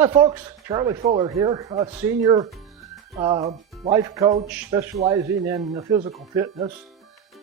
Hi folks, Charlie Fuller here, a senior life coach specializing in physical fitness.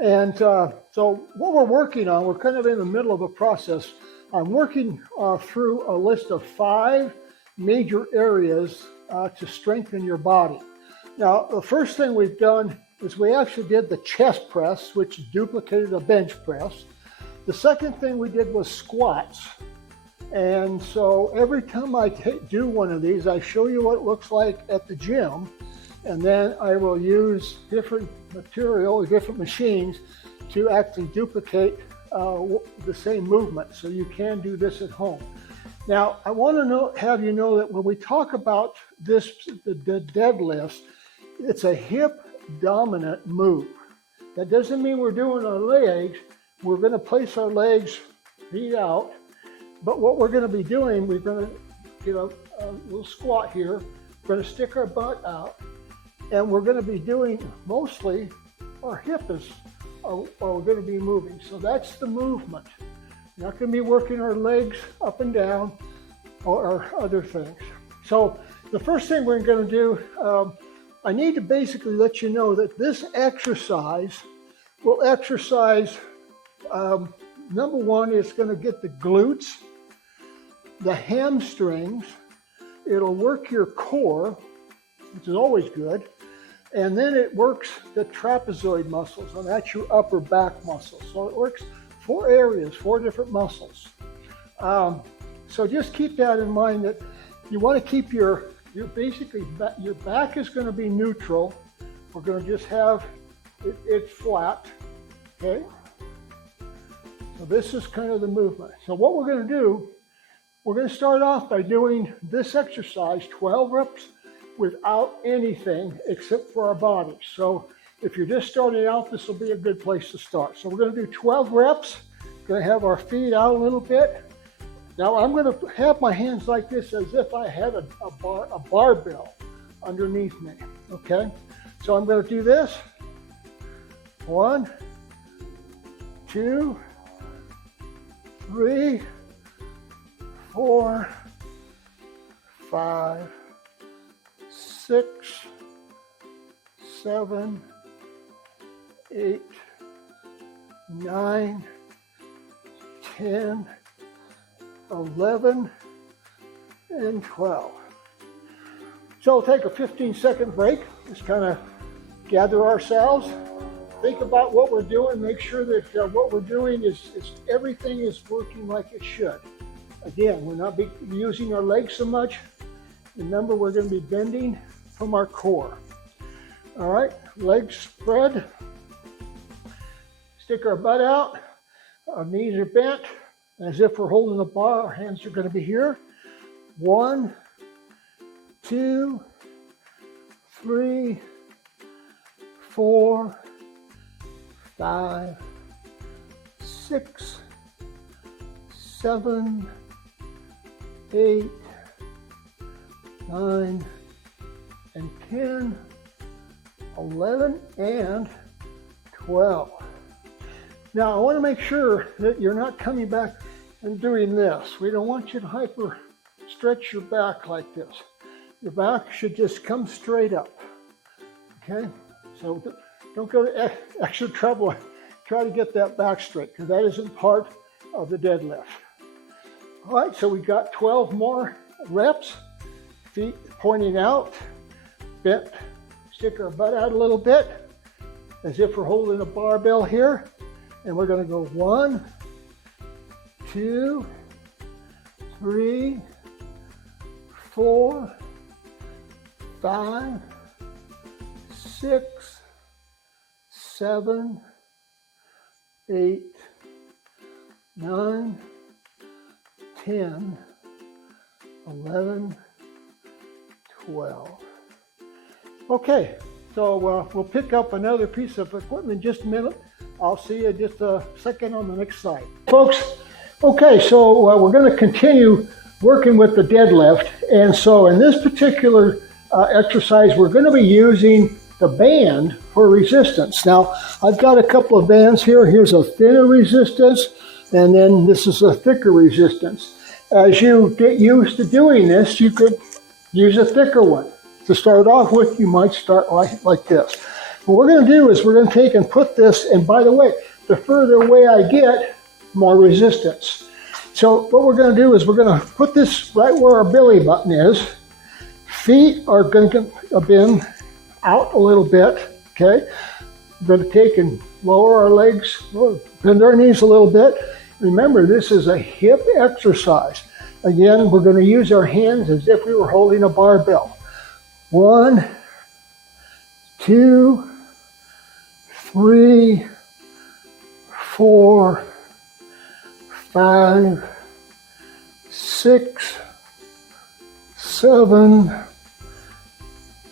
And so what we're working on, we're kind of in the middle of a process. I'm working through a list of 5 major areas to strengthen your body. Now, the first thing we've done is we actually did the chest press, which duplicated a bench press. The second thing we did was squats. And so every time I do one of these, I show you what it looks like at the gym, and then I will use different material, different machines to actually duplicate the same movement. So you can do this at home. Now, I want to have you know that when we talk about this, the deadlifts, it's a hip dominant move. That doesn't mean we're doing our legs. We're going to place our legs feet out. But what we're going to be doing, we're going to get a little squat here. We're going to stick our butt out, and we're going to be doing mostly our hip is we're going to be moving. So that's the movement. We're not going to be working our legs up and down or other things. So the first thing we're going to do, I need to basically let you know that this exercise will exercise. Number one, it's going to get the glutes, the hamstrings. It'll work your core, which is always good. And then it works the trapezoid muscles, and that's your upper back muscles. So it works 4 areas, 4 different muscles. So just keep that in mind, that you want to keep your back is going to be neutral. We're going to just have it flat, okay? So this is kind of the movement. So what we're going to do, we're going to start off by doing this exercise, 12 reps without anything except for our bodies. So if you're just starting out, this will be a good place to start. So we're going to do 12 reps. We're going to have our feet out a little bit. Now I'm going to have my hands like this as if I had a barbell underneath me, okay? So I'm going to do this. 1, 2, 3, 4, 5, 6, 7, 8, 9, 10, 11, and 12. So we'll take a 15-second break. Just kind of gather ourselves. Think about what we're doing. Make sure that what we're doing is everything is working like it should. Again, we're not using our legs so much. Remember, we're going to be bending from our core. All right, legs spread. Stick our butt out. Our knees are bent as if we're holding a bar. Our hands are going to be here. 1, 2, 3, 4, 5, 6, 7, 8, 9, and 10, 11, and 12. Now, I want to make sure that you're not coming back and doing this. We don't want you to hyper stretch your back like this. Your back should just come straight up, okay? So don't go to extra trouble. Try to get that back straight, because that isn't part of the deadlift. All right, so we got 12 more reps. Feet pointing out, bent, stick our butt out a little bit, as if we're holding a barbell here. And we're going to go 1, 2, 3, 4, 5, 6, 7, 8, 9, 10, 11, 12. Okay, so we'll pick up another piece of equipment in just a minute. I'll see you just a second on the next slide. Folks, okay, so we're going to continue working with the deadlift. And so in this particular exercise, we're going to be using the band for resistance. Now, I've got a couple of bands here. Here's a thinner resistance, and then this is a thicker resistance. As you get used to doing this, you could use a thicker one. To start off with, you might start like this. What we're going to do is we're going to take and put this, and by the way, the further away I get, more resistance. So what we're going to do is we're going to put this right where our belly button is. Feet are going to bend out a little bit, okay? We're going to take and lower our legs, bend our knees a little bit. Remember, this is a hip exercise. Again, we're going to use our hands as if we were holding a barbell. 1, 2, 3, 4, 5, 6, 7,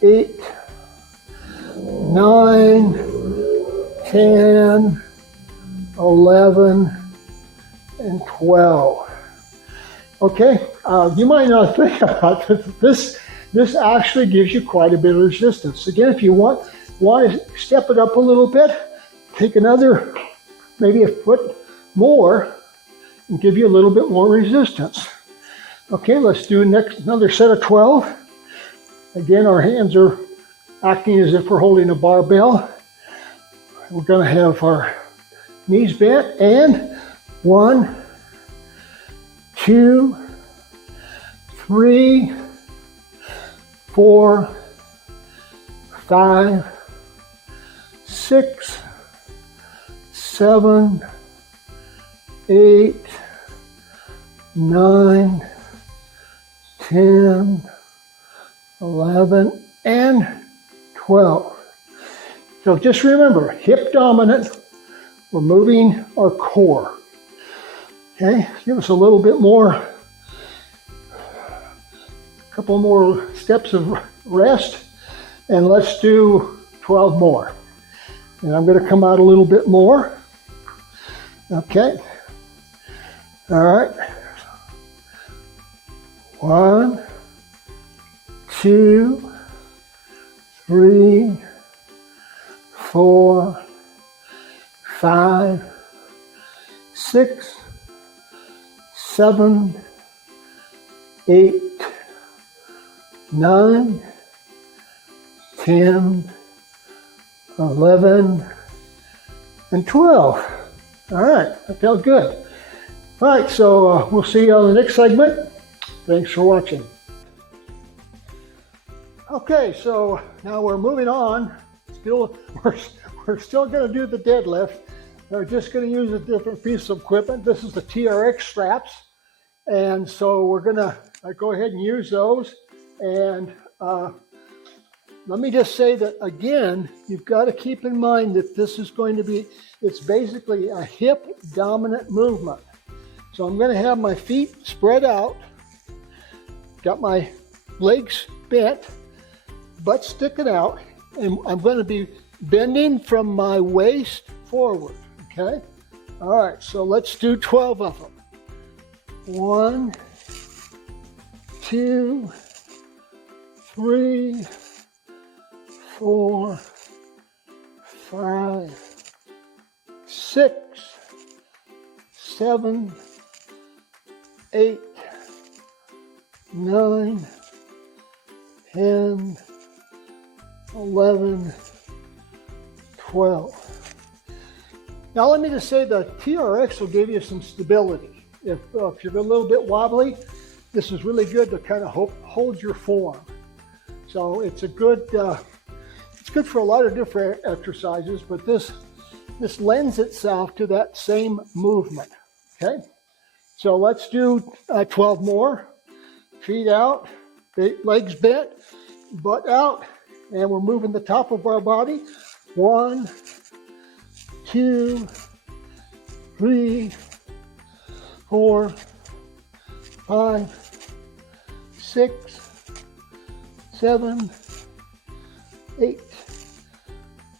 8, 9, 10, 11, and 12. Okay, you might not think about this. This actually gives you quite a bit of resistance. Again, if you want to step it up a little bit, take another, maybe a foot more, and give you a little bit more resistance. Okay, let's do another set of 12. Again, our hands are acting as if we're holding a barbell. We're going to have our knees bent, and 1, 2, 3, 4, 5, 6, 7, 8, 9, 10, 11, and 12. So just remember, hip dominant, we're moving our core. Okay, give us a little bit more, a couple more steps of rest, and let's do 12 more. And I'm going to come out a little bit more. Okay. All right. 1, 2, 3, 4, 5, 6, 7, 8, 9, 10, 11, and 12. All right, that felt good. All right, so we'll see you on the next segment. Thanks for watching. Okay, so now we're moving on. We're still going to do the deadlift. We're just going to use a different piece of equipment. This is the TRX straps. And so we're going to go ahead and use those. And let me just say that, again, you've got to keep in mind that this is going to be, it's basically a hip dominant movement. So I'm going to have my feet spread out, got my legs bent, butt sticking out, and I'm going to be bending from my waist forward, okay? All right, so let's do 12 of them. 1, 2, 3, 4, 5, 6, 7, 8, 9, 10, 11, 12. Now let me just say the TRX will give you some stability. If you're a little bit wobbly, this is really good to kind of hold your form. So it's a good, it's good for a lot of different exercises, but this lends itself to that same movement, okay? So let's do 12 more. Feet out, legs bent, butt out, and we're moving the top of our body. 1, 2, 3, 4, 5, 6, 7, 8,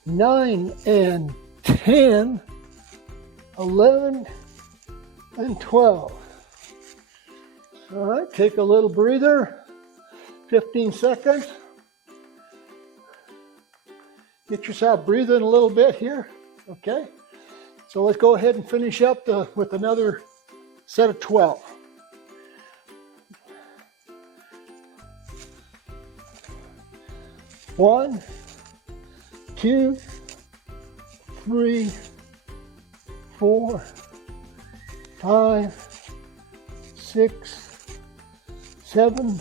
9, and 10, 11, and 12. All right, take a little breather, 15 seconds. Get yourself breathing a little bit here, okay? So let's go ahead and finish up with another set of 12. 1, 2, 3, 4, 5, 6, 7,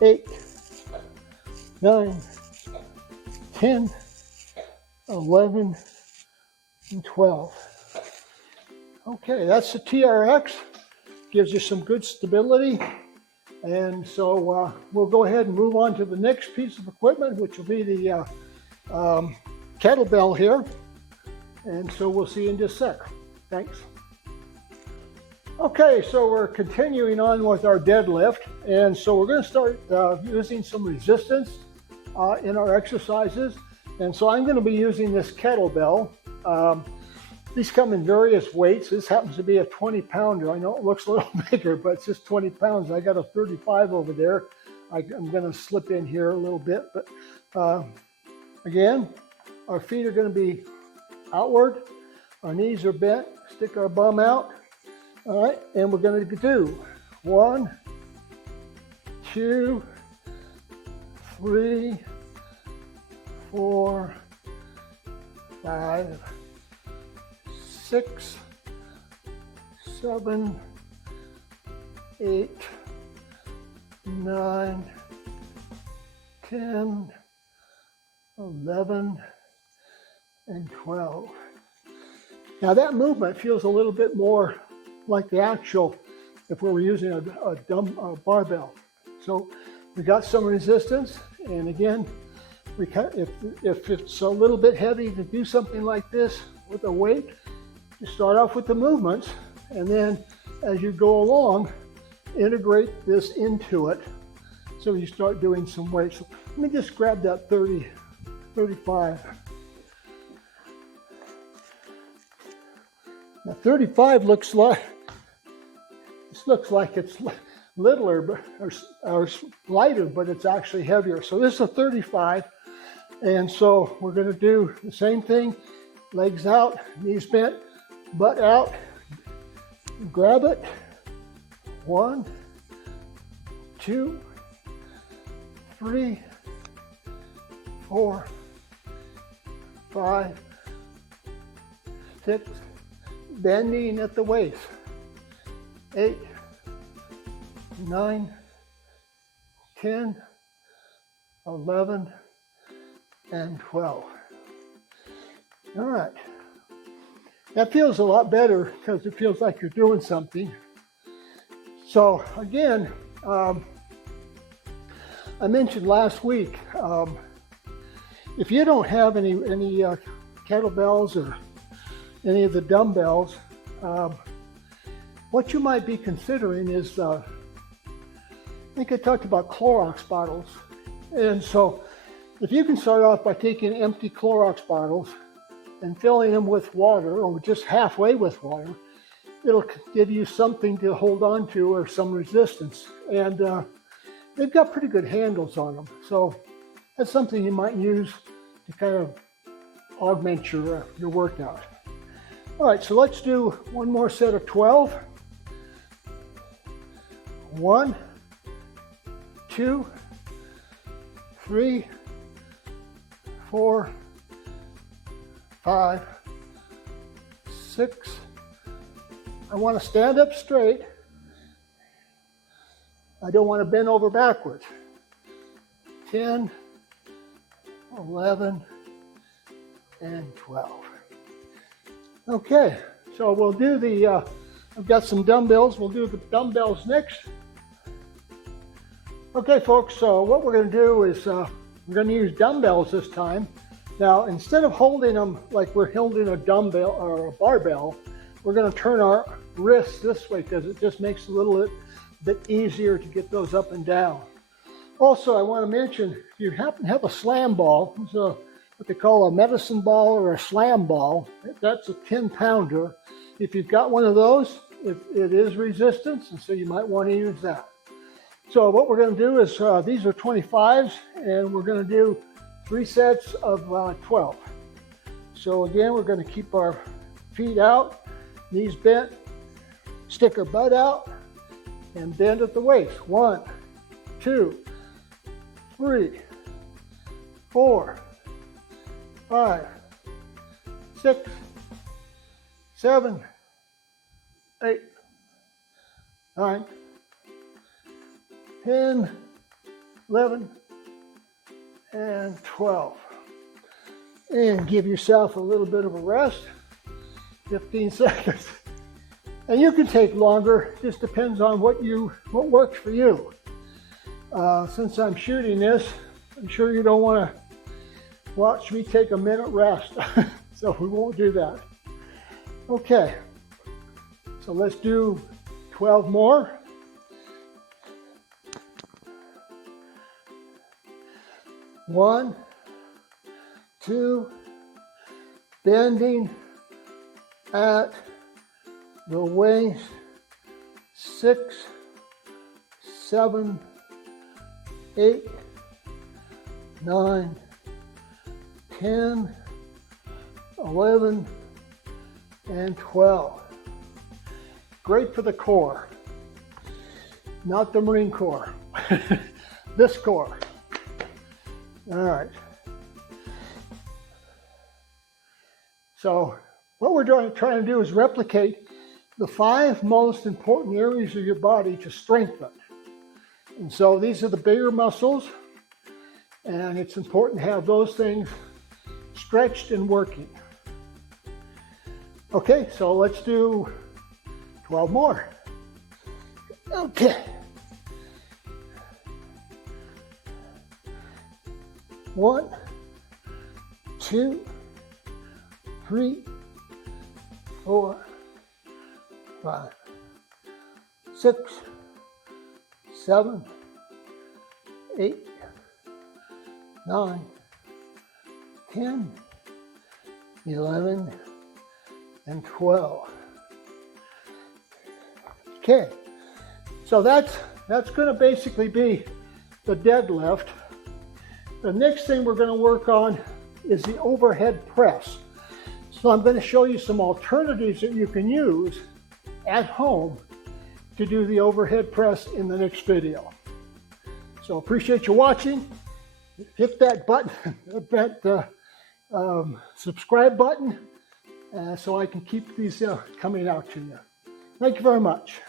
8, 9, 10, 11, and 12. Okay, that's the TRX. Gives you some good stability. And so we'll go ahead and move on to the next piece of equipment, which will be the kettlebell here. And so we'll see you in just a sec. Thanks. Okay, so we're continuing on with our deadlift. And so we're going to start using some resistance in our exercises. And so I'm going to be using this kettlebell. These come in various weights. This happens to be a 20-pounder. I know it looks a little bigger, but it's just 20 pounds. I got a 35 over there. I'm going to slip in here a little bit. But again, our feet are going to be outward. Our knees are bent. Stick our bum out. All right, and we're going to do 1, 2, 3, 4, 5, 6, 7, 8, 9, 10, 11, and 12. Now that movement feels a little bit more like the actual if we were using a barbell. So we got some resistance, and again, if it's a little bit heavy to do something like this with a weight, you start off with the movements, and then as you go along, integrate this into it. So you start doing some weights. So let me just grab that 35. Now 35 looks like it's littler or lighter, but it's actually heavier. So this is a 35, and so we're going to do the same thing: legs out, knees bent, butt out. Grab it. 1, 2, 3, 4, 5, 6. Bending at the waist. 8, 9, 10, 11, and 12. All right. That feels a lot better because it feels like you're doing something. So again, I mentioned last week, if you don't have any kettlebells or any of the dumbbells, what you might be considering is, I think I talked about Clorox bottles. And so if you can start off by taking empty Clorox bottles and filling them with water, or just halfway with water, it'll give you something to hold on to or some resistance. And they've got pretty good handles on them. So that's something you might use to kind of augment your workout. All right, so let's do one more set of 12. 1, 2, 3, 4, 5, 6. I want to stand up straight. I don't want to bend over backwards. 10, 11, and 12. Okay, so we'll do I've got some dumbbells. We'll do the dumbbells next. Okay, folks, so what we're going to do is we're going to use dumbbells this time. Now, instead of holding them like we're holding a dumbbell or a barbell, we're going to turn our wrists this way because it just makes it a little bit easier to get those up and down. Also, I want to mention, if you happen to have a slam ball, it's what they call a medicine ball or a slam ball, that's a 10-pounder. If you've got one of those, it is resistance, and so you might want to use that. So what we're going to do is, these are 25s, and we're going to do 3 sets of 12. So again, we're going to keep our feet out, knees bent, stick our butt out, and bend at the waist. 1, 2, 3, 4, 5, 6, 7, 8, 9, 10, 11, and 12. And give yourself a little bit of a rest, 15 seconds. And you can take longer, just depends on what works for you. Since I'm shooting this, I'm sure you don't want to watch me take a minute rest, so we won't do that. Okay, so let's do 12 more. One, two, bending at the waist, 6, 7, 8, 9, 10, 11, and 12. Great for the core, not the Marine Corps, this core. All right. So what we're trying to do is replicate the 5 most important areas of your body to strengthen. And so these are the bigger muscles, and it's important to have those things stretched and working. Okay, so let's do 12 more. Okay. 1, 2, 3, 4, 5, 6, 7, 8, 9, 10, 11, and 12. Okay, so that's going to basically be the deadlift. The next thing we're going to work on is the overhead press. So I'm going to show you some alternatives that you can use at home to do the overhead press in the next video. So appreciate you watching. Hit that button, that subscribe button, so I can keep these coming out to you. Thank you very much.